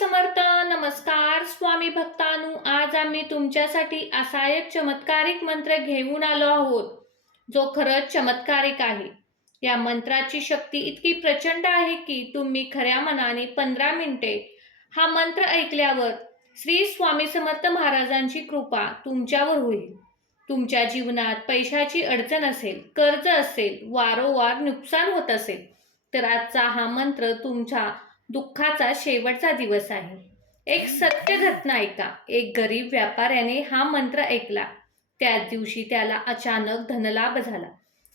समर्थ. नमस्कार स्वामी भक्तांनो, आज आम्ही तुमच्यासाठी असा एक चमत्कारिक मंत्र घेऊन आलो आहोत जो खरंच चमत्कारिक आहे. या मंत्राची शक्ती इतकी प्रचंड आहे की तुम्ही खऱ्या मनाने 15 मिनिटे हा मंत्र ऐकल्यावर श्री स्वामी समर्थ महाराजांची कृपा तुमच्यावर होईल. तुमच्या जीवनात पैशाची अडचण असेल, कर्ज असेल, वारंवार नुकसान होत असेल तर आजचा हा मंत्र तुमच्या दुःखाचा शेवटचा दिवस आहे. एक सत्य घटना ऐका. एक गरीब व्यापाऱ्याने हा मंत्र ऐकला. त्याच दिवशी त्याला अचानक धनलाभ झाला.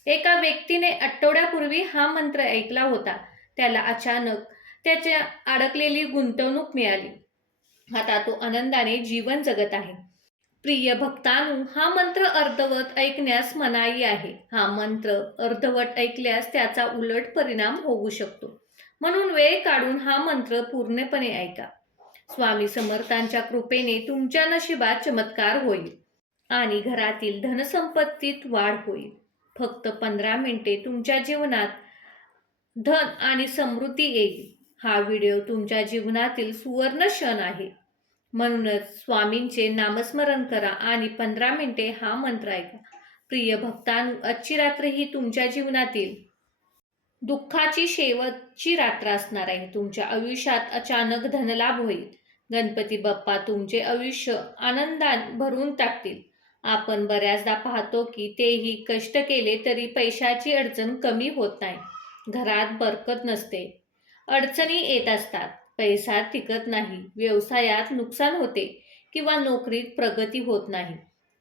एका व्यक्तीने आठवड्यापूर्वी हा मंत्र ऐकला होता. त्याला अचानक त्याच्या अडकलेली गुंतवणूक मिळाली. आता तो आनंदाने जीवन जगत आहे. प्रिय भक्तांनो, हा मंत्र अर्धवट ऐकण्यास मनाई आहे. हा मंत्र अर्धवट ऐकल्यास त्याचा उलट परिणाम होऊ शकतो. म्हणून वेळ काढून हा मंत्र पूर्णपणे ऐका. स्वामी समर्थांच्या कृपेने तुमच्या नशिबात चमत्कार होईल आणि घरातील धनसंपत्तीत वाढ होईल. फक्त 15 मिनिटे तुमच्या जीवनात धन आणि समृद्धी येईल. हा व्हिडिओ तुमच्या जीवनातील सुवर्ण क्षण आहे. म्हणूनच स्वामींचे नामस्मरण करा आणि 15 मिनिटे हा मंत्र ऐका. प्रिय भक्तांनो, आजची रात्र ही तुमच्या जीवनातील दुःखाची शेवटची रात्र असणार आहे. तुमच्या आयुष्यात अचानक धनलाभ होईल. गणपती बाप्पा तुमचे आयुष्य आनंदाने भरून टाकतील. आपण बऱ्याचदा पाहतो की तेही कष्ट केले तरी पैशाची अडचण कमी होत नाही. घरात बरकत नसते, अडचणी येत असतात, पैसा टिकत नाही, व्यवसायात नुकसान होते किंवा नोकरीत प्रगती होत नाही.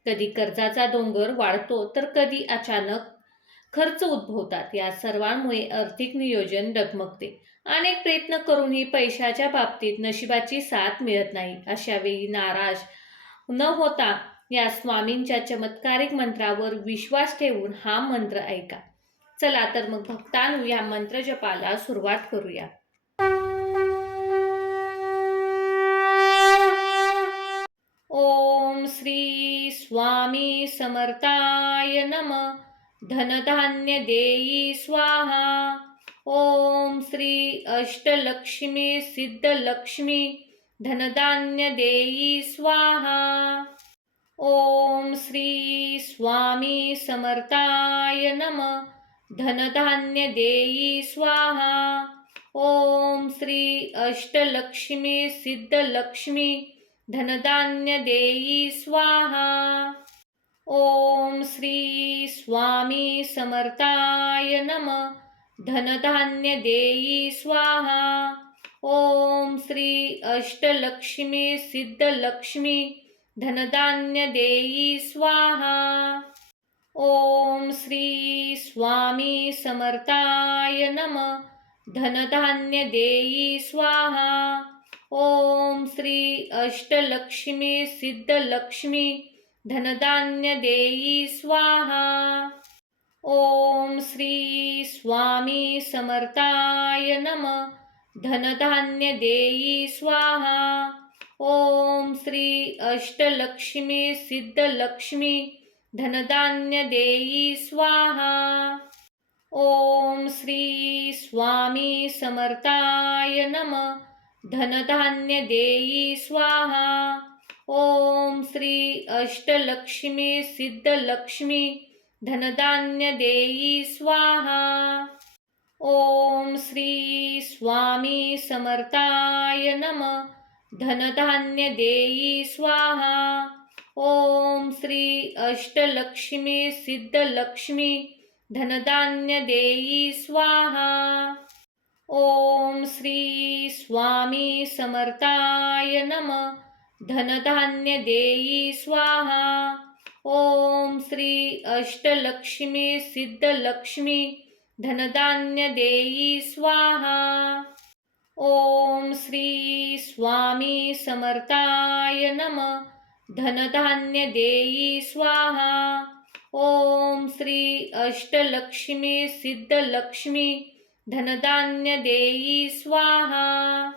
कधी कर्जाचा डोंगर वाढतो तर कधी अचानक खर्च उद्भवतात. या सर्वांमुळे आर्थिक नियोजन डगमगते. अनेक प्रयत्न करूनही पैशाच्या बाबतीत नशिबाची साथ मिळत नाही. अशा वेळी नाराज न होता या स्वामींच्या चमत्कारिक मंत्रावर विश्वास ठेवून हा मंत्र ऐका. चला तर मग भक्तांनो, या मंत्र जपाला सुरुवात करूया. ओम श्री स्वामी समर्थाय नमः. धनधान्य देई स्वाहा. ओम श्री अष्टलक्ष्मी सिद्धलक्ष्मी धनधान्य देई स्वाहा. ओम श्री स्वामी समर्थाय नमः. धनधान्य देई स्वाहा. ओम श्री अष्टलक्ष्मी सिद्धलक्ष्मी धनधान्य देई स्वाहा. ओम श्री स्वामी समर्थाय नमः. धनधान्य देई स्वाहा. ओम श्री अष्टलक्ष्मी सिद्धलक्ष्मी धनधान्य देई स्वाहा. ओम श्री स्वामी समर्थाय नमः. धनधान्य देई स्वाहा. ओम श्री अष्टलक्ष्मी सिद्धलक्ष्मी धनधान्य देई स्वाहा. ओम श्री स्वामी समर्थाय नमः. धनधान्य देई स्वाहा. ओम श्री अष्टलक्ष्मी सिद्धलक्ष्मी धनधान्य देई स्वाहा. ओम श्री स्वामी समर्थाय नमः. धनधान्य देई स्वाहा. ओम श्री अष्टलक्ष्मी सिद्धलक्ष्मी धनधान्य देई स्वाहा. ओम श्री स्वामी समर्थाय नमः. धनधान्य देई स्वाहा. ओम श्री अष्टलक्ष्मी सिद्धलक्ष्मी धनधान्य देई स्वाहा. ओम श्री स्वामी समर्थाय नमः. धनधान्य देई स्वाहा. ओम श्री अष्टलक्ष्मी सिद्धलक्ष्मी धनधान्य देई स्वाहा. ओम श्री स्वामी समर्थाय नमः. धनधान्य देई स्वाहा. ओम श्री अष्टलक्ष्मी सिद्धलक्ष्मी धनधान्य देई स्वाहा.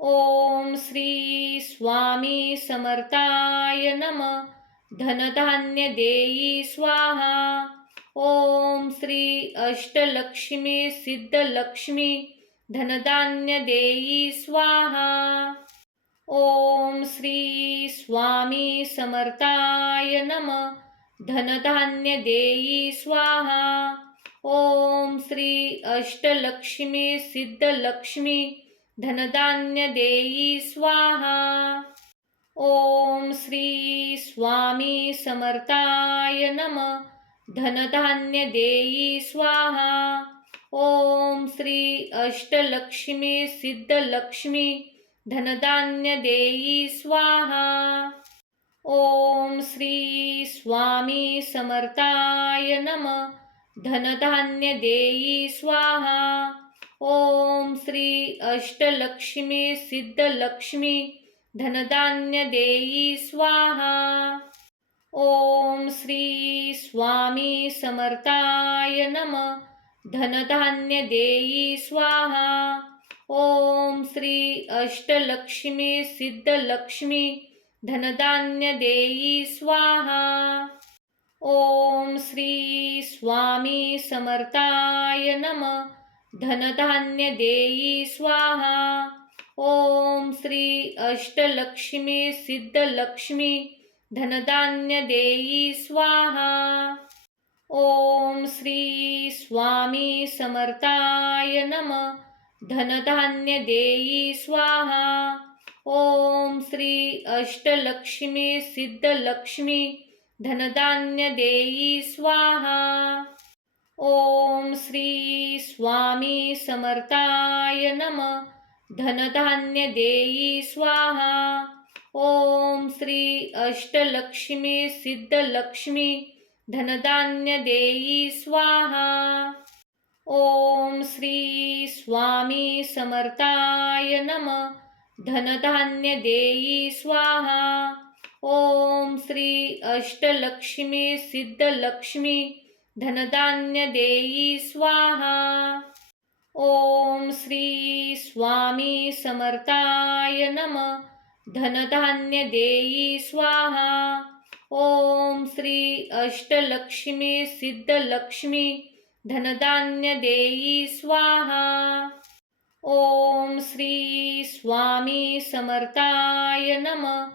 ओम श्री स्वामी समर्थाय नमः. धनधान्य देई स्वाहा. ओम श्री अष्टलक्ष्मी सिद्धलक्ष्मी धनधान्य देई स्वाहा. ओम श्री स्वामी समर्थाय नमः. धनधान्य देई स्वाहा. ओम श्री अष्टलक्ष्मी सिद्धलक्ष्मी धनधान्य देई स्वाहा. ओम श्री स्वामी समर्थाय नमः. धनधान्य देई स्वाहा. ओम श्री अष्टलक्ष्मी सिद्धलक्ष्मी धनधान्य देई स्वाहा. ओम श्री स्वामी समर्थाय नमः. धनधान्य देई स्वाहा. ओम श्री अष्टलक्ष्मी सिद्धलक्ष्मी धनधान्य देई स्वाहा. ओम श्री स्वामी समर्थाय नमः. धनधान्य देई स्वाहा. ओम श्री अष्टलक्ष्मी सिद्धलक्ष्मी धनधान्य देई स्वाहा. ओम श्री स्वामी समर्थाय नमः. धनधान्य देई स्वाहा. ओम श्री अष्टलक्ष्मी सिद्धलक्ष्मी धनधान्य देई स्वाहा. ओम श्री स्वामी समर्थाय नमः. धनधान्य देई स्वाहा. ओम श्री अष्टलक्ष्मी सिद्धलक्ष्मी धनधान्य देई स्वाहा. ओम श्री स्वामी समर्थाय नमः. धनधान्य देई स्वाहा. ओम श्री अष्टलक्ष्मी सिद्धलक्ष्मी धनधान्य देई स्वाहा. ओम श्री स्वामी समर्थाय नमः. धनधान्य देई स्वाहा. ओम श्री अष्टलक्ष्मी सिद्धलक्ष्मी धनधान्य देई स्वाहा. ओम श्री स्वामी समर्थाय नमः. धनधान्य देई स्वाहा. ओम श्री अष्टलक्ष्मी सिद्धलक्ष्मी धनधान्य देई स्वाहा. ओम श्री स्वामी समर्थाय नमः.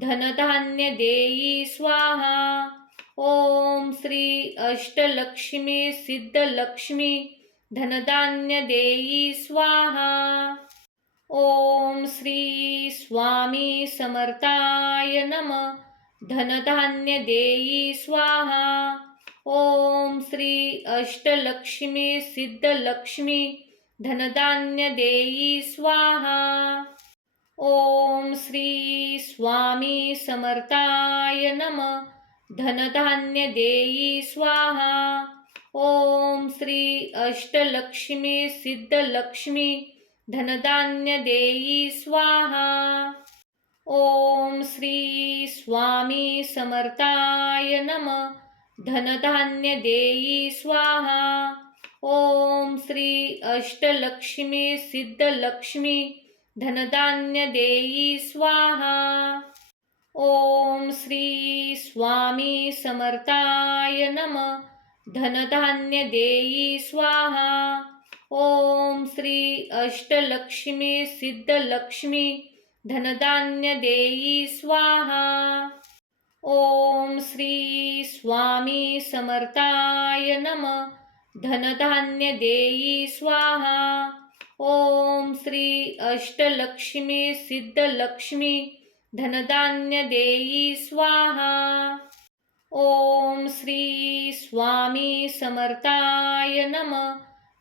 धनधान्य देई स्वाहा. ओम श्री अष्टलक्ष्मी सिद्धलक्ष्मी धनधान्य देई स्वाहा. ओम श्री स्वामी समर्थाय नमः. धनधान्य देई स्वाहा. ओम श्री अष्टलक्ष्मी सिद्धलक्ष्मी धनधान्य देई स्वाहा. ओम श्री स्वामी समर्थाय नमः. धनधान्य देई स्वाहा. ओम श्री अष्टलक्ष्मी सिद्धलक्ष्मी धनधान्य देई स्वाहा. ओम श्री स्वामी समर्थाय नमः. धनधान्य देई स्वाहा. ओम श्री अष्टलक्ष्मी सिद्धलक्ष्मी धनधान्य देई स्वाहा. ओम श्री स्वामी समर्थाय नमः. धनधान्य देई स्वाहा. ओम श्री अष्टलक्ष्मी सिद्धलक्ष्मी धनधान्य देई स्वाहा. ओम श्री स्वामी समर्थाय नमः. धनधान्य देई स्वाहा. ओम श्री अष्टलक्ष्मी सिद्धलक्ष्मी धनधान्य देई स्वाहा. ओम श्री स्वामी समर्थाय नमः.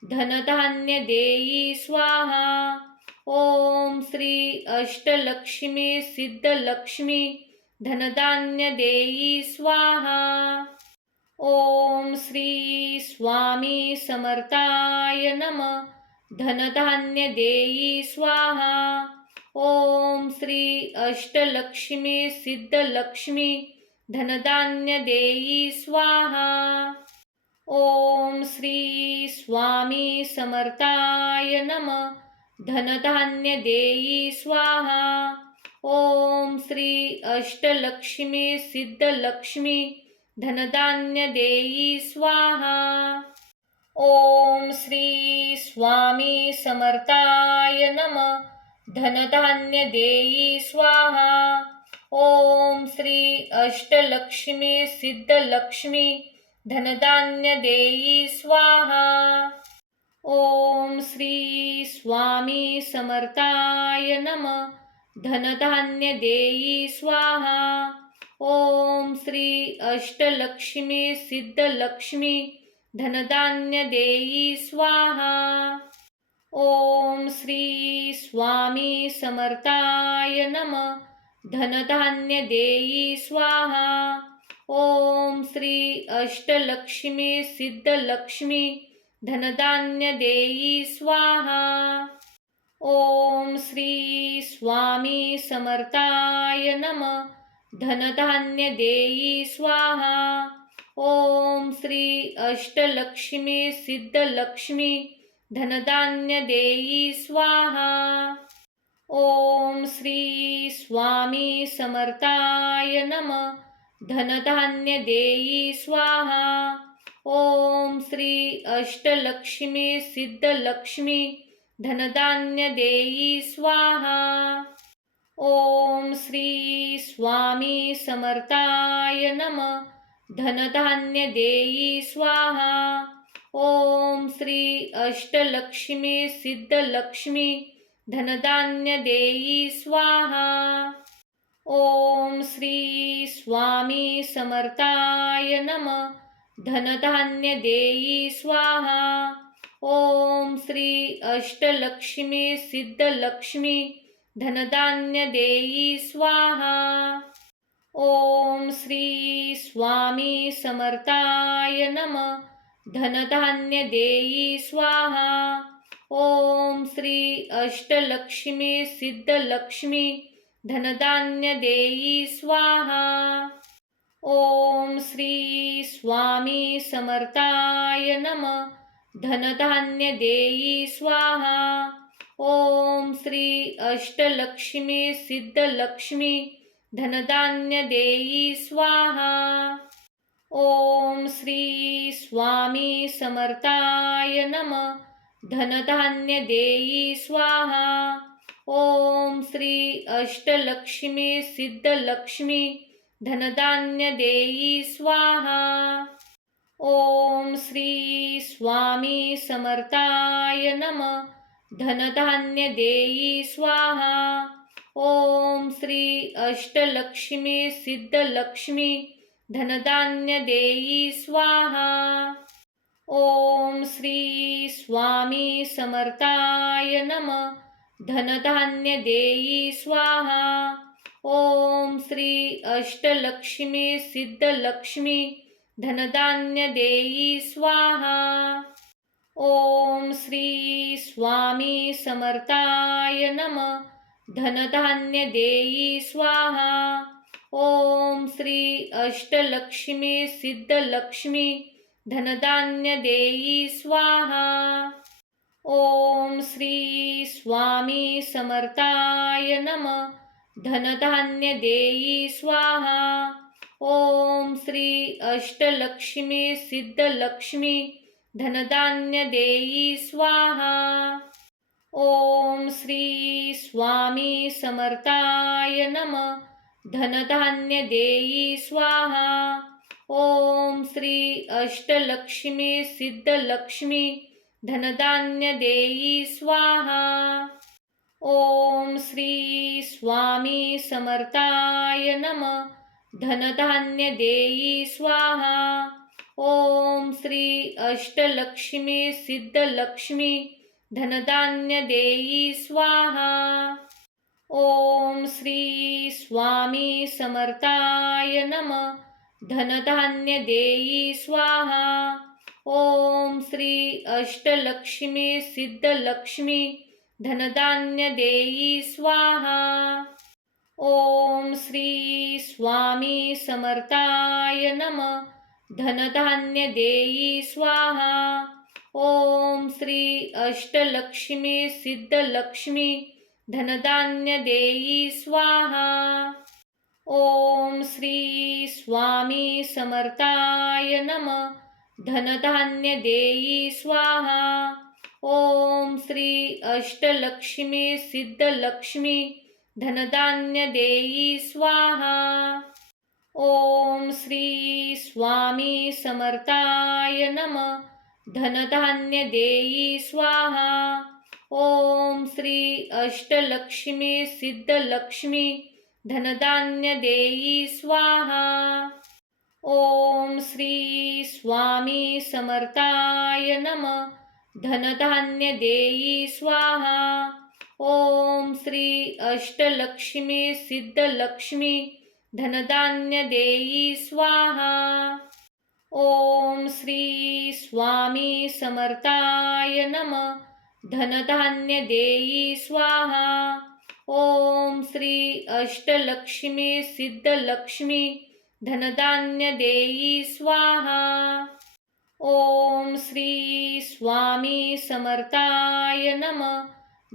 धनधान्य देई स्वाहा. ओम श्री अष्टलक्ष्मी सिद्धलक्ष्मी धनधान्य देई स्वाहा. ओम श्री स्वामी समर्थाय नमः. धनधान्य देई स्वाहा. ओम श्री अष्टलक्ष्मी सिद्धलक्ष्मी धनधान्य देई स्वाहा. ओम श्री स्वामी समर्थाय नमः. धनधान्य देई स्वाहा. ओम श्री अष्टलक्ष्मी सिद्धलक्ष्मी धनधान्य देई स्वाहा. ओम श्री स्वामी समर्थाय नमः. धनधान्य देई स्वाहा। ओम श्री अष्टलक्ष्मी सिद्धलक्ष्मी धनधान्य देई स्वाहा। ओम श्री स्वामी समर्थाय नमः धनधान्य देई स्वाहा। ओम श्री अष्टलक्ष्मी सिद्धलक्ष्मी धनधान्य देई स्वाहा। ओम श्री स्वामी समर्थाय नमः धनधान्य देई स्वाहा। ओम श्री अष्टलक्ष्मी सिद्धलक्ष्मी धनधान्य देई स्वाहा। ओम श्री स्वामी समर्थाय नमः धनधान्य देई स्वाहा। ओम श्री अष्टलक्ष्मी सिद्धलक्ष्मी धनधान्य देई स्वाहा। ओम श्री स्वामी समर्थाय नमः धनधान्य देई स्वाहा। ओम श्री अष्टलक्ष्मी सिद्धलक्ष्मी धनधान्य देई स्वाहा। ओम श्री स्वामी समर्थाय नमः धनधान्य देई स्वाहा। ओम श्री अष्टलक्ष्मी सिद्धलक्ष्मी धनधान्य देई स्वाहा। ओम श्री स्वामी समर्थाय नमः धनधान्य देई स्वाहा। ओम श्री अष्टलक्ष्मी सिद्धलक्ष्मी धनधान्य देई स्वाहा। ओम श्री स्वामी समर्थाय नमः धनधान्य देई स्वाहा। ओम श्री अष्टलक्ष्मी सिद्धलक्ष्मी धनधान्य देई स्वाहा। ओम श्री स्वामी समर्थाय नमः धनधान्य देई स्वाहा। ओम श्री अष्टलक्ष्मी सिद्धलक्ष्मी धनधान्य देई स्वाहा। ओम श्री स्वामी समर्थाय नमः धनधान्य देई स्वाहा। ओम श्री अष्टलक्ष्मी सिद्धलक्ष्मी धनधान्य देई स्वाहा। ओम श्री स्वामी समर्थाय नमः धनधान्य देई स्वाहा। ओम श्री अष्टलक्ष्मी सिद्धलक्ष्मी धनधान्य देई स्वाहा। ओम श्री स्वामी समर्थाय नमः धनधान्य देई स्वाहा। ओम श्री अष्टलक्ष्मी सिद्धलक्ष्मी धनधान्य देई स्वाहा। ओम श्री स्वामी समर्थाय नमः धनधान्य देई स्वाहा। ओम श्री अष्टलक्ष्मी सिद्धलक्ष्मी धनधान्य देई स्वाहा। ओम श्री स्वामी समर्थाय नमः धनधान्य देई स्वाहा। ओम श्री अष्टलक्ष्मी सिद्धलक्ष्मी धनधान्य देई स्वाहा। ओम श्री स्वामी समर्थाय नमः धनधान्य देई स्वाहा। ओम श्री अष्टलक्ष्मी सिद्धलक्ष्मी धनधान्य देई स्वाहा। ओम श्री स्वामी समर्थाय नमः धनधान्य देई स्वाहा। ओम श्री अष्टलक्ष्मी सिद्धलक्ष्मी धनधान्य देई स्वाहा। ओम श्री स्वामी समर्थाय नमः धनधान्य देई स्वाहा। ओम श्री अष्टलक्ष्मी सिद्धलक्ष्मी धनधान्य देई स्वाहा। ओम श्री स्वामी समर्थाय नमः धनधान्य देई स्वाहा। ओम श्री अष्टलक्ष्मी सिद्धलक्ष्मी धनधान्य देई स्वाहा। ओम श्री स्वामी समर्थाय नमः धनधान्य देई स्वाहा। ओम ओम श्री अष्टलक्ष्मी सिद्धलक्ष्मी धनधान्य देई स्वाहा. ओम श्री स्वामी समर्थाय नमः. धनधान्य देई स्वाहा. ओम श्री अष्टलक्ष्मी सिद्धलक्ष्मी धनधान्य देई स्वाहा. ओम श्री स्वामी समर्थाय नमः. धनधान्य देई स्वाहा. ओम श्री अष्टलक्ष्मी सिद्धलक्ष्मी धनधान्य देई स्वाहा. ओम श्री स्वामी समर्थाय नमः. धनधान्य देई स्वाहा. ओम श्री अष्टलक्ष्मी सिद्धलक्ष्मी धनधान्य देई स्वाहा. ओम श्री स्वामी समर्थाय नमः.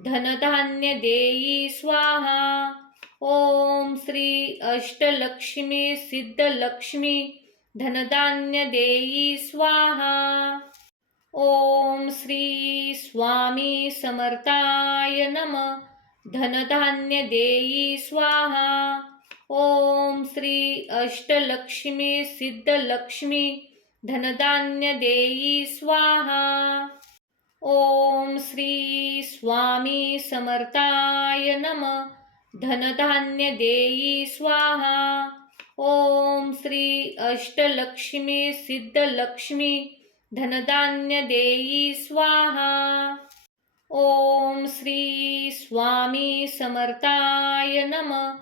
धनधान्य देई स्वाहा. ओम श्री अष्टलक्ष्मी सिद्धलक्ष्मी धनधान्य देई स्वाहा. ओम श्री स्वामी समर्थाय नमः. धनधान्य देई स्वाहा. ओम श्री अष्टलक्ष्मी सिद्धलक्ष्मी धनधान्य देई स्वाहा. ओम श्री स्वामी समर्थाय नमः. धनधान्य देई स्वाहा. ओम श्री अष्टलक्ष्मी सिद्धलक्ष्मी धनधान्य देई स्वाहा. ओम श्री स्वामी समर्थाय नमः.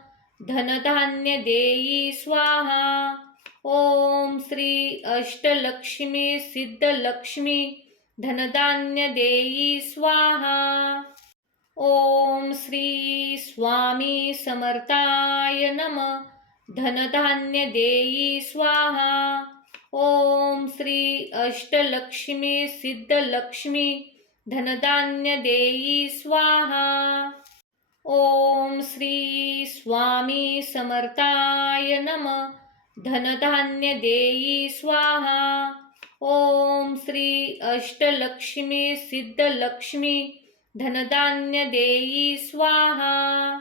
धनधान्य देई स्वाहा. ओम श्री अष्टलक्ष्मी सिद्धलक्ष्मी धनधान्य देई स्वाहा. ओम श्री स्वामी समर्थाय नमः. धनधान्य देई स्वाहा. ओम श्री अष्टलक्ष्मी सिद्धलक्ष्मी धनधान्य देई स्वाहा. ओम श्री स्वामी समर्थाय नमः. धनधान्य देई स्वाहा. ओम श्री अष्टलक्ष्मी सिद्धलक्ष्मी धनधान्य देई स्वाहा.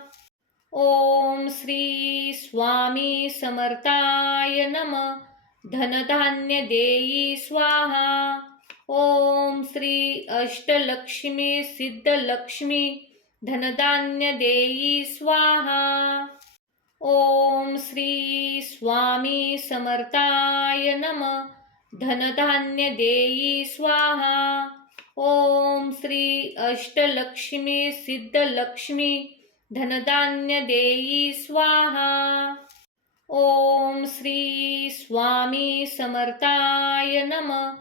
ओम श्री स्वामी समर्थाय नमः. धनधान्य देई स्वाहा. ओम श्री अष्टलक्ष्मी सिद्धलक्ष्मी धनधान्य देई स्वाहा. ओम श्री स्वामी समर्थाय नमः. धनधान्य देई स्वाहा. ओम श्री अष्टलक्ष्मी सिद्धलक्ष्मी धनधान्य देई स्वाहा. ओम श्री स्वामी समर्थाय नमः.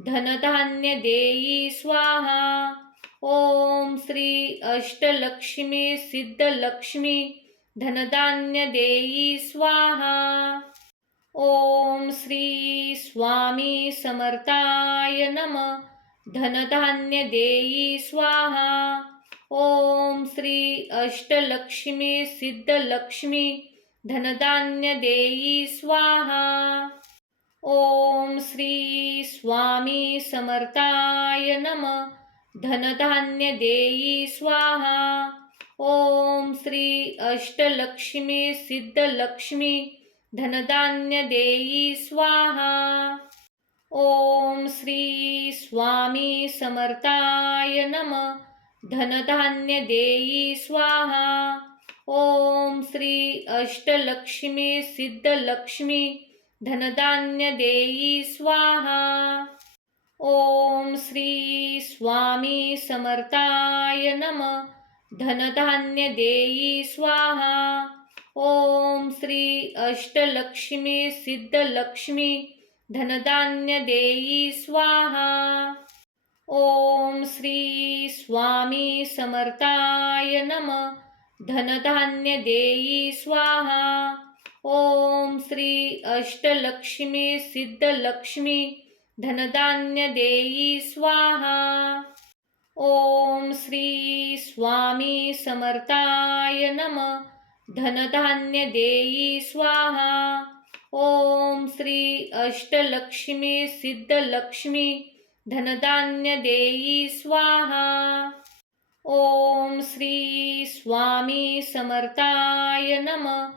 धनधान्य देई स्वाहा. ओम श्री अष्टलक्ष्मी सिद्धलक्ष्मी धनधान्य देई स्वाहा. ओम श्री स्वामी समर्थाय नमः. धनधान्य देई स्वाहा. ओम श्री अष्टलक्ष्मी सिद्धलक्ष्मी धनधान्य देई स्वाहा. ओम श्री स्वामी समर्थाय नमः. धनधान्य देई स्वाहा. ओम श्री अष्टलक्ष्मी सिद्धलक्ष्मी धनधान्य देई स्वाहा. ओम श्री स्वामी समर्थाय नमः. धनधान्य देई स्वाहा. ओम श्री अष्टलक्ष्मी सिद्धलक्ष्मी धनधान्य देई स्वाहा. ओम श्री स्वामी समर्थाय नमः. धनधान्य देई स्वाहा. ओम श्री अष्टलक्ष्मी सिद्धलक्ष्मी धनधान्य देई स्वाहा. ओम श्री स्वामी समर्थाय नमः. धनधान्य देई स्वाहा. ओम श्री अष्टलक्ष्मी सिद्धलक्ष्मी धनधान्य देई स्वाहा. ओम श्री स्वामी समर्थाय नमः. धनधान्य देई स्वाहा. ओम श्री अष्टलक्ष्मी सिद्धलक्ष्मी धनधान्य देई स्वाहा. ओम श्री स्वामी समर्थाय नमः.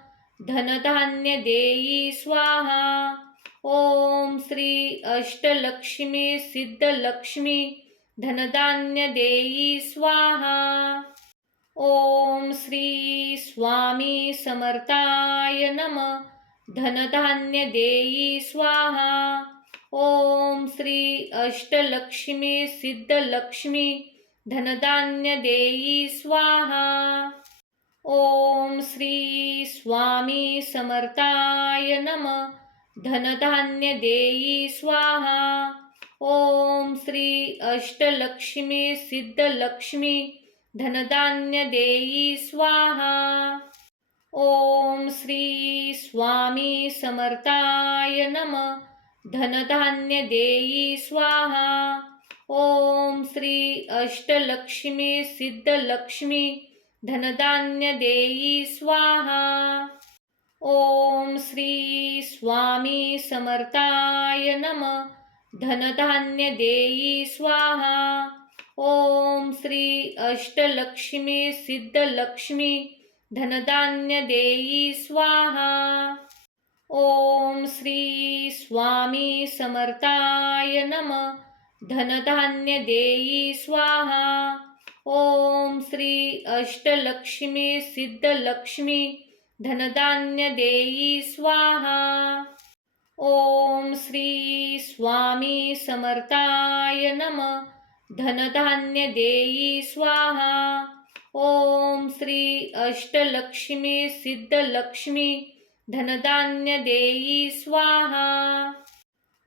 धनधान्य देई स्वाहा. ओम श्री अष्टलक्ष्मी सिद्धलक्ष्मी धनधान्य देई स्वाहा. ओम श्री स्वामी समर्थाय नमः. धनधान्य देई स्वाहा. ओम श्री अष्टलक्ष्मी सिद्धलक्ष्मी धनधान्य देई स्वाहा. ओम श्री स्वामी समर्थाय नमः. धनधान्य देई स्वाहा. ओम श्री अष्टलक्ष्मी सिद्धलक्ष्मी धनधान्य देई स्वाहा. ओम श्री स्वामी समर्थाय नमः. धनधान्य देई स्वाहा. ओम श्री अष्टलक्ष्मी सिद्धलक्ष्मी धनधान्य देई स्वाहा. ओम श्री स्वामी समर्थाय नमः. धनधान्य देई स्वाहा. ओम श्री अष्टलक्ष्मी सिद्धलक्ष्मी धनधान्य देई स्वाहा. ओम श्री स्वामी समर्थाय नमः. धनधान्य देई स्वाहा. ओम श्री अष्टलक्ष्मी सिद्धलक्ष्मी धनधान्य देई स्वाहा. ओम श्री स्वामी समर्थाय नमः. धनधान्य देई स्वाहा. ओम श्री अष्टलक्ष्मी सिद्धलक्ष्मी धनधान्य देई स्वाहा.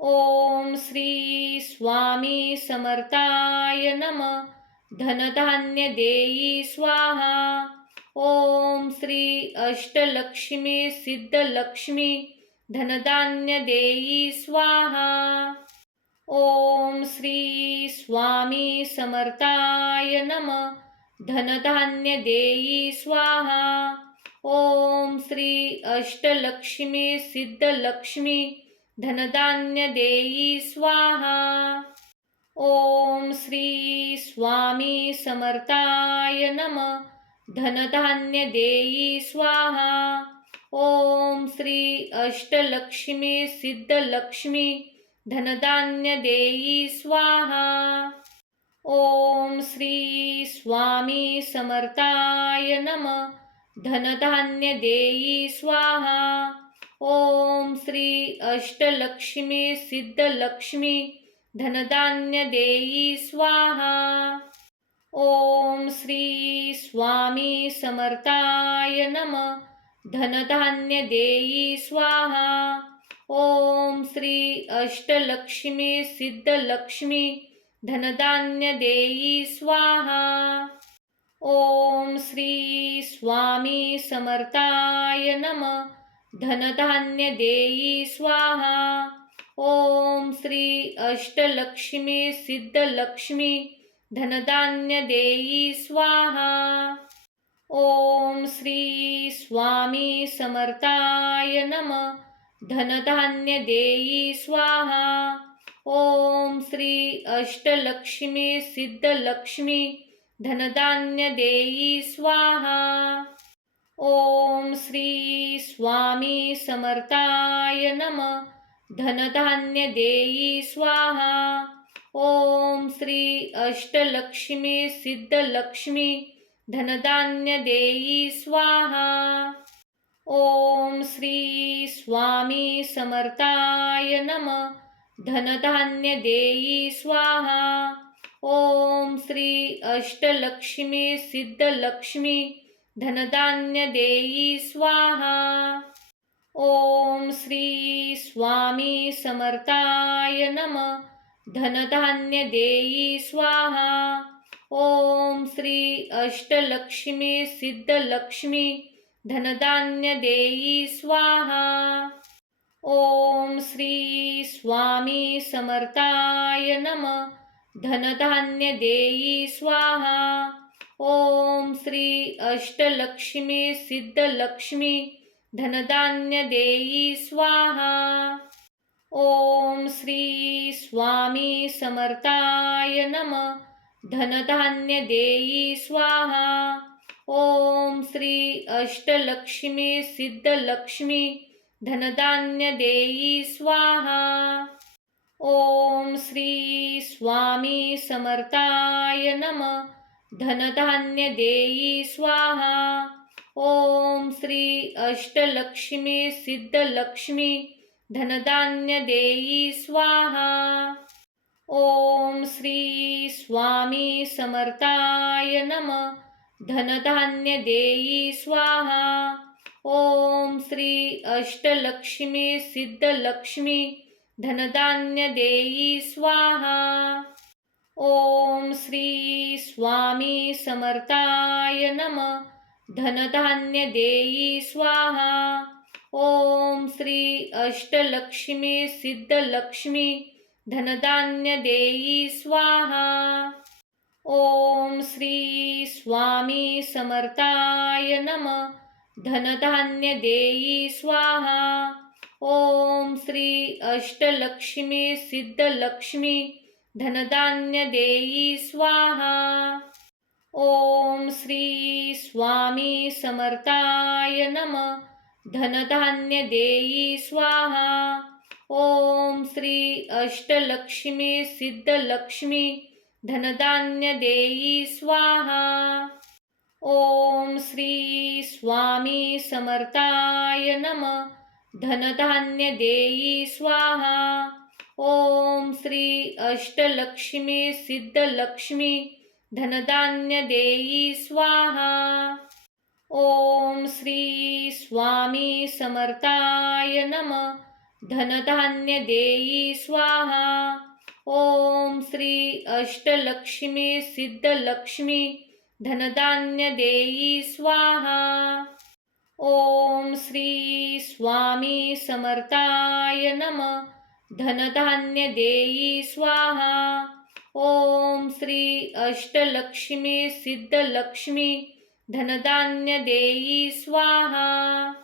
ओम श्री स्वामी समर्थाय नमः. धनधान्य देई स्वाहा. ओम श्री अष्टलक्ष्मी सिद्धलक्ष्मी धनधान्य देई स्वाहा. ओम श्री स्वामी समर्थाय नमः. धनधान्य देई स्वाहा. ओम श्री अष्टलक्ष्मी सिद्धलक्ष्मी धनधान्य देई स्वाहा. ओम श्री स्वामी समर्थाय नमः. धनधान्य देई स्वाहा. ओम श्री अष्टलक्ष्मी सिद्धलक्ष्मी धनधान्य देई स्वाहा. ओम श्री स्वामी समर्थाय नमः. धनधान्य देई स्वाहा. ओम श्री अष्टलक्ष्मी सिद्धलक्ष्मी धनधान्य देई स्वाहा. ओम श्री स्वामी समर्थाय नमः. धनधान्य देई स्वाहा. ओम श्री अष्टलक्ष्मी सिद्धलक्ष्मी धनधान्य देई स्वाहा. ओम श्री स्वामी समर्थाय नमः. धनधान्य देई स्वाहा. ओम श्री अष्टलक्ष्मी सिद्धलक्ष्मी धनधान्य देई स्वाहा. ओम श्री स्वामी समर्थाय नमः. धनधान्य देई स्वाहा. ओम श्री अष्टलक्ष्मी सिद्धलक्ष्मी धनधान्य देई स्वाहा. ओम श्री स्वामी समर्थाय नमः. धनधान्य देई स्वाहा. ओम श्री अष्टलक्ष्मी सिद्धलक्ष्मी धनधान्य देई स्वाहा. ओम श्री स्वामी समर्थाय नमः. धनधान्य देई स्वाहा. ओम श्री अष्टलक्ष्मी सिद्धलक्ष्मी धनधान्य देई स्वाहा. ओम श्री स्वामी समर्थाय नमः. धनधान्य देई स्वाहा. ओम श्री अष्टलक्ष्मी सिद्धलक्ष्मी धनधान्य देई स्वाहा. ओम श्री स्वामी समर्थाय नमः. धनधान्य देई स्वाहा. ओम श्री अष्टलक्ष्मी सिद्धलक्ष्मी धनधान्य देई स्वाहा. ओम श्री स्वामी समर्थाय नमः. धनधान्य देई स्वाहा. ओम श्री अष्टलक्ष्मी सिद्धलक्ष्मी धनधान्य देई स्वाहा. ओम श्री स्वामी समर्थाय नमः. धनधान्य देई स्वाहा. ओम श्री अष्टलक्ष्मी सिद्धलक्ष्मी धनधान्य देई स्वाहा. ओम श्री स्वामी समर्थाय नमः. धनधान्य देई स्वाहा. ओम श्री अष्टलक्ष्मी सिद्धलक्ष्मी धनधान्य देई स्वाहा. ओम श्री स्वामी समर्थाय नमः. धनधान्य देई स्वाहा. ओम श्री अष्टलक्ष्मी सिद्धलक्ष्मी धनधान्य देई स्वाहा. ओम श्री स्वामी समर्थाय नमः. धनधान्य देई स्वाहा. ओम श्री अष्टलक्ष्मी सिद्धलक्ष्मी धनधान्य देई स्वाहा. ओम श्री स्वामी समर्थाय नमः. धनधान्य देई स्वाहा. ओम श्री अष्टलक्ष्मी सिद्धलक्ष्मी धनधान्य देई स्वाहा. ओम श्री स्वामी समर्थाय नमः. धनधान्य देई स्वाहा. ओम श्री अष्टलक्ष्मी सिद्धलक्ष्मी धनधान्य देई स्वाहा. ओम श्री स्वामी समर्थाय नमः. धनधान्य देई स्वाहा. ओम श्री अष्टलक्ष्मी सिद्धलक्ष्मी धनधान्य देई स्वाहा. ओम श्री स्वामी समर्थाय नमः. धनधान्य देई स्वाहा. ओम श्री अष्टलक्ष्मी सिद्धलक्ष्मी धनधान्य देई स्वाहा.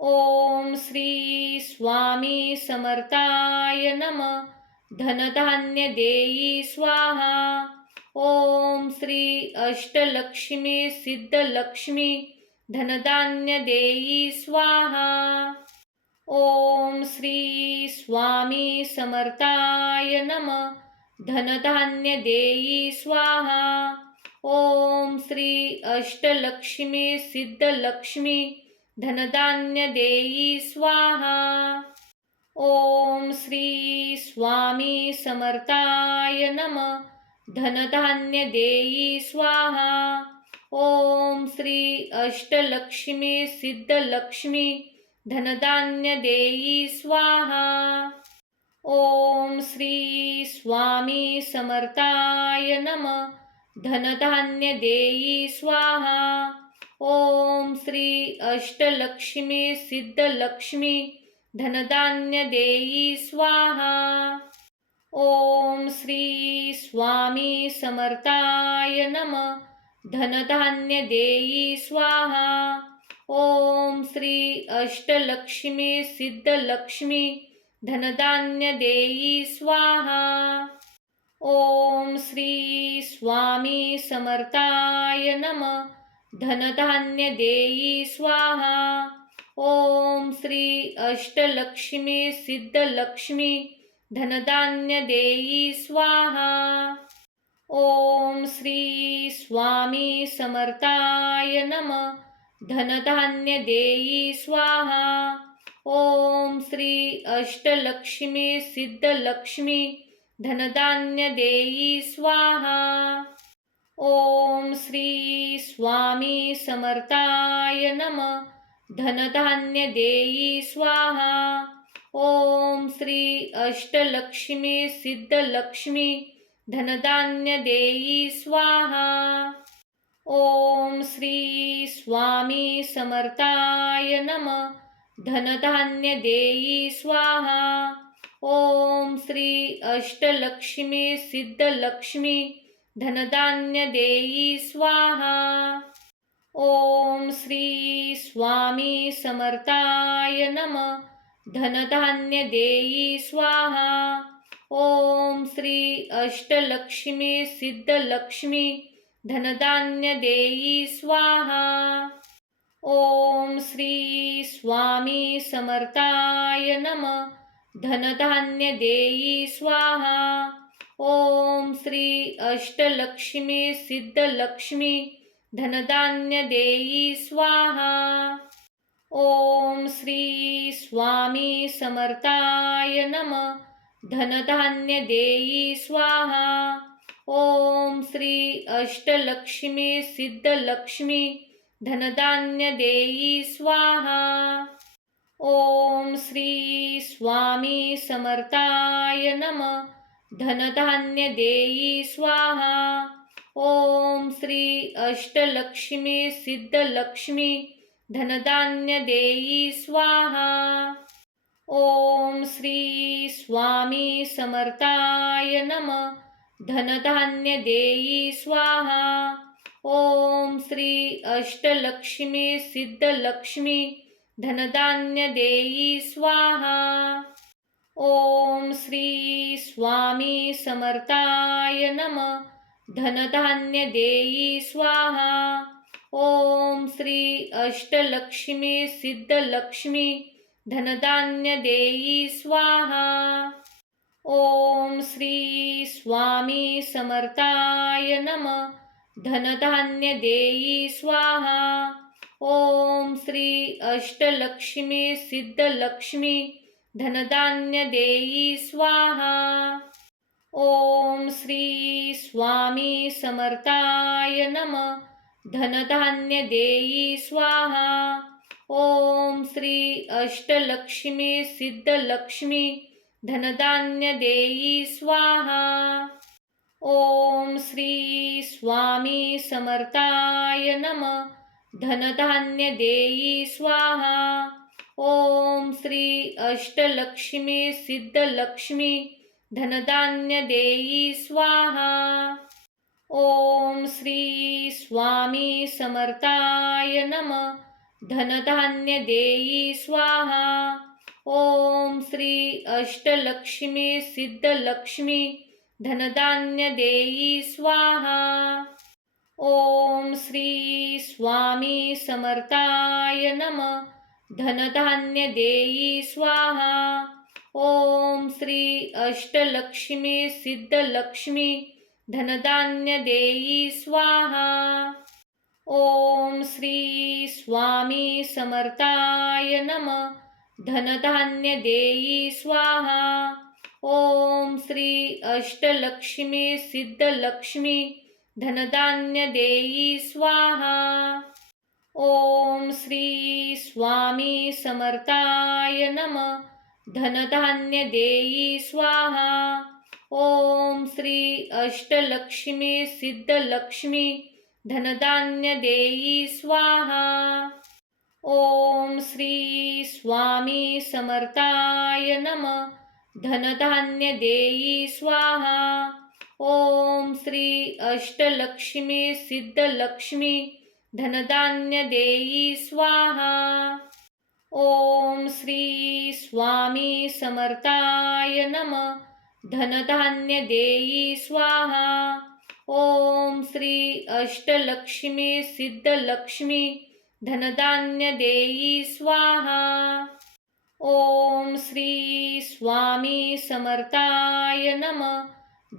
ओम श्री स्वामी समर्थाय नमः. धनधान्य देई स्वाहा. ओम श्री अष्टलक्ष्मी सिद्धलक्ष्मी धनधान्य देई स्वाहा. ओम श्री स्वामी समर्थाय नमः. धनधान्य देई स्वाहा. ओम श्री अष्टलक्ष्मी सिद्धलक्ष्मी धनधान्य देई स्वाहा. ओम श्री स्वामी समर्थाय नमः. धनधान्य देई स्वाहा. ओम श्री अष्टलक्ष्मी सिद्धलक्ष्मी धनधान्य देई स्वाहा. ओम श्री स्वामी समर्थाय नमः. धनधान्य देई स्वाहा. ओम श्री अष्टलक्ष्मी सिद्धलक्ष्मी धनधान्य देई स्वाहा. ओम श्री स्वामी समर्थाय नमः. धनधान्य देई स्वाहा. ओम श्री अष्टलक्ष्मी सिद्धलक्ष्मी धनधान्य देई स्वाहा. ओम श्री स्वामी समर्थाय नमः. धनधान्य देई स्वाहा. ओम श्री अष्टलक्ष्मी सिद्धलक्ष्मी धनधान्य देई स्वाहा. ओम श्री स्वामी समर्थाय नमः. धनधान्य देई स्वाहा. ओम श्री अष्टलक्ष्मी सिद्धलक्ष्मी धनधान्य देई स्वाहा. ओम श्री स्वामी समर्थाय नमः. धनधान्य देई स्वाहा. ओम श्री अष्टलक्ष्मी सिद्धलक्ष्मी धनधान्य देई स्वाहा. ओम श्री स्वामी समर्थाय नमः. धनधान्य देई स्वाहा. ओम श्री अष्टलक्ष्मी सिद्धलक्ष्मी धनधान्य देई स्वाहा. ओम श्री स्वामी समर्थाय नमः. धनधान्य देई स्वाहा. ओम श्री अष्टलक्ष्मी सिद्धलक्ष्मी धनधान्य देई स्वाहा. ओम श्री स्वामी समर्थाय नमः. धनधान्य देई स्वाहा. ओम श्री अष्टलक्ष्मी सिद्धलक्ष्मी धनधान्य देई स्वाहा. ओम श्री स्वामी समर्थाय नमः. धनधान्य देई स्वाहा. ओम श्री अष्टलक्ष्मी सिद्धलक्ष्मी धनधान्य देई स्वाहा. ओम श्री स्वामी समर्थाय नमः. धनधान्य देई स्वाहा. ओम श्री अष्टलक्ष्मी सिद्धलक्ष्मी धनधान्य देई स्वाहा. ओम श्री स्वामी समर्थाय नमः. धनधान्य देई स्वाहा. ओम श्री अष्टलक्ष्मी सिद्धलक्ष्मी धनधान्य देई स्वाहा. ओम श्री स्वामी समर्थाय नमः. धनधान्य देई स्वाहा. ओम श्री अष्टलक्ष्मी सिद्धलक्ष्मी धनधान्य देई स्वाहा. ओम श्री स्वामी समर्थाय नमः. धनधान्य देई स्वाहा. ओम श्री अष्टलक्ष्मी सिद्धलक्ष्मी धनधान्य देई स्वाहा. ओम श्री स्वामी समर्थाय नमः. धनधान्य देई स्वाहा. ओम श्री अष्टलक्ष्मी सिद्धलक्ष्मी धनधान्य देई स्वाहा. ओम श्री स्वामी समर्थाय नमः. धनधान्य देई स्वाहा. ओम श्री अष्टलक्ष्मी सिद्धलक्ष्मी धनधान्य देई स्वाहा. ओम श्री स्वामी समर्थाय नमः. धनधान्य देई स्वाहा. ओम श्री अष्टलक्ष्मी सिद्धलक्ष्मी धनधान्य देई स्वाहा. ओम श्री स्वामी समर्थाय नमः. धनधान्य देई स्वाहा. ओम श्री अष्टलक्ष्मी सिद्धलक्ष्मी धनधान्य देई स्वाहा. ओम श्री स्वामी समर्थाय नमः. धनधान्य देई स्वाहा. ओम श्री अष्टलक्ष्मी सिद्धलक्ष्मी धनधान्य देई स्वाहा. ओम श्री स्वामी समर्थाय नमः. धनधान्य देई स्वाहा. ओम श्री अष्टलक्ष्मी सिद्धलक्ष्मी धनधान्य देई स्वाहा. ओम श्री स्वामी समर्थाय नमः. धनधान्य देई स्वाहा. ओम श्री अष्टलक्ष्मी सिद्धलक्ष्मी धनधान्य देई स्वाहा. ओम श्री स्वामी समर्थाय नमः. धनधान्य देई स्वाहा. ओम श्री अष्टलक्ष्मी सिद्धलक्ष्मी धनधान्य देई स्वाहा. ओम श्री स्वामी समर्थाय नमः.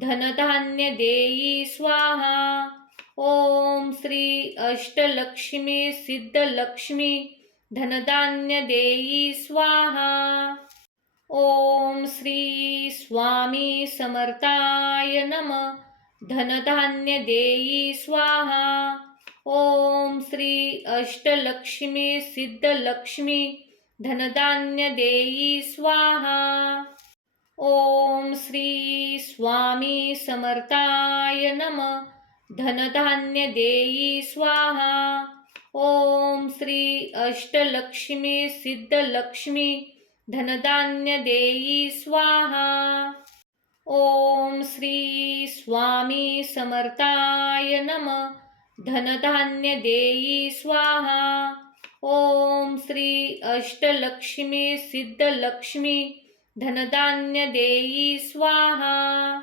धनधान्य देई स्वाहा. ओम श्री अष्टलक्ष्मी सिद्धलक्ष्मी धनधान्य देई स्वाहा. ओम श्री स्वामी समर्थाय नमः. धनधान्य देई स्वाहा. ओम श्री अष्टलक्ष्मी सिद्धलक्ष्मी धनधान्य देई स्वाहा. ओम श्री स्वामी समर्थाय नमः. धनधान्य देई स्वाहा. ओम श्री अष्टलक्ष्मी सिद्धलक्ष्मी धनधान्य देई स्वाहा. ओम श्री स्वामी समर्थाय नमः. धनधान्य देई स्वाहा. ओम श्री अष्टलक्ष्मी सिद्धलक्ष्मी धनधान्य देई स्वाहा.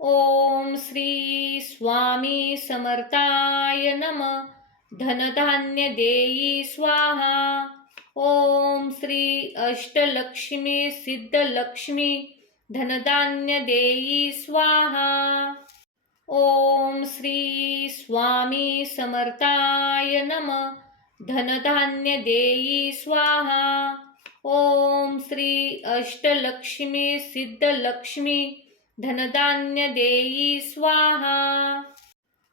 ओम श्री स्वामी समर्थाय नमः. धनधान्य देई स्वाहा. ओम श्री अष्टलक्ष्मी सिद्धलक्ष्मी धनधान्य देई स्वाहा. ओम श्री स्वामी समर्थाय नमः. धनधान्य देई स्वाहा. ओम श्री अष्टलक्ष्मी सिद्धलक्ष्मी धनधान्य देई स्वाहा.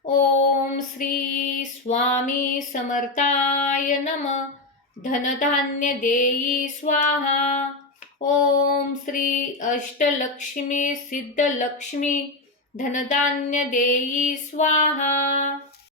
ओम श्री स्वामी समर्थाय नमः. धनधान्य देई स्वाहा. ओम श्री अष्टलक्ष्मी सिद्धलक्ष्मी धनधान्य देई स्वाहा.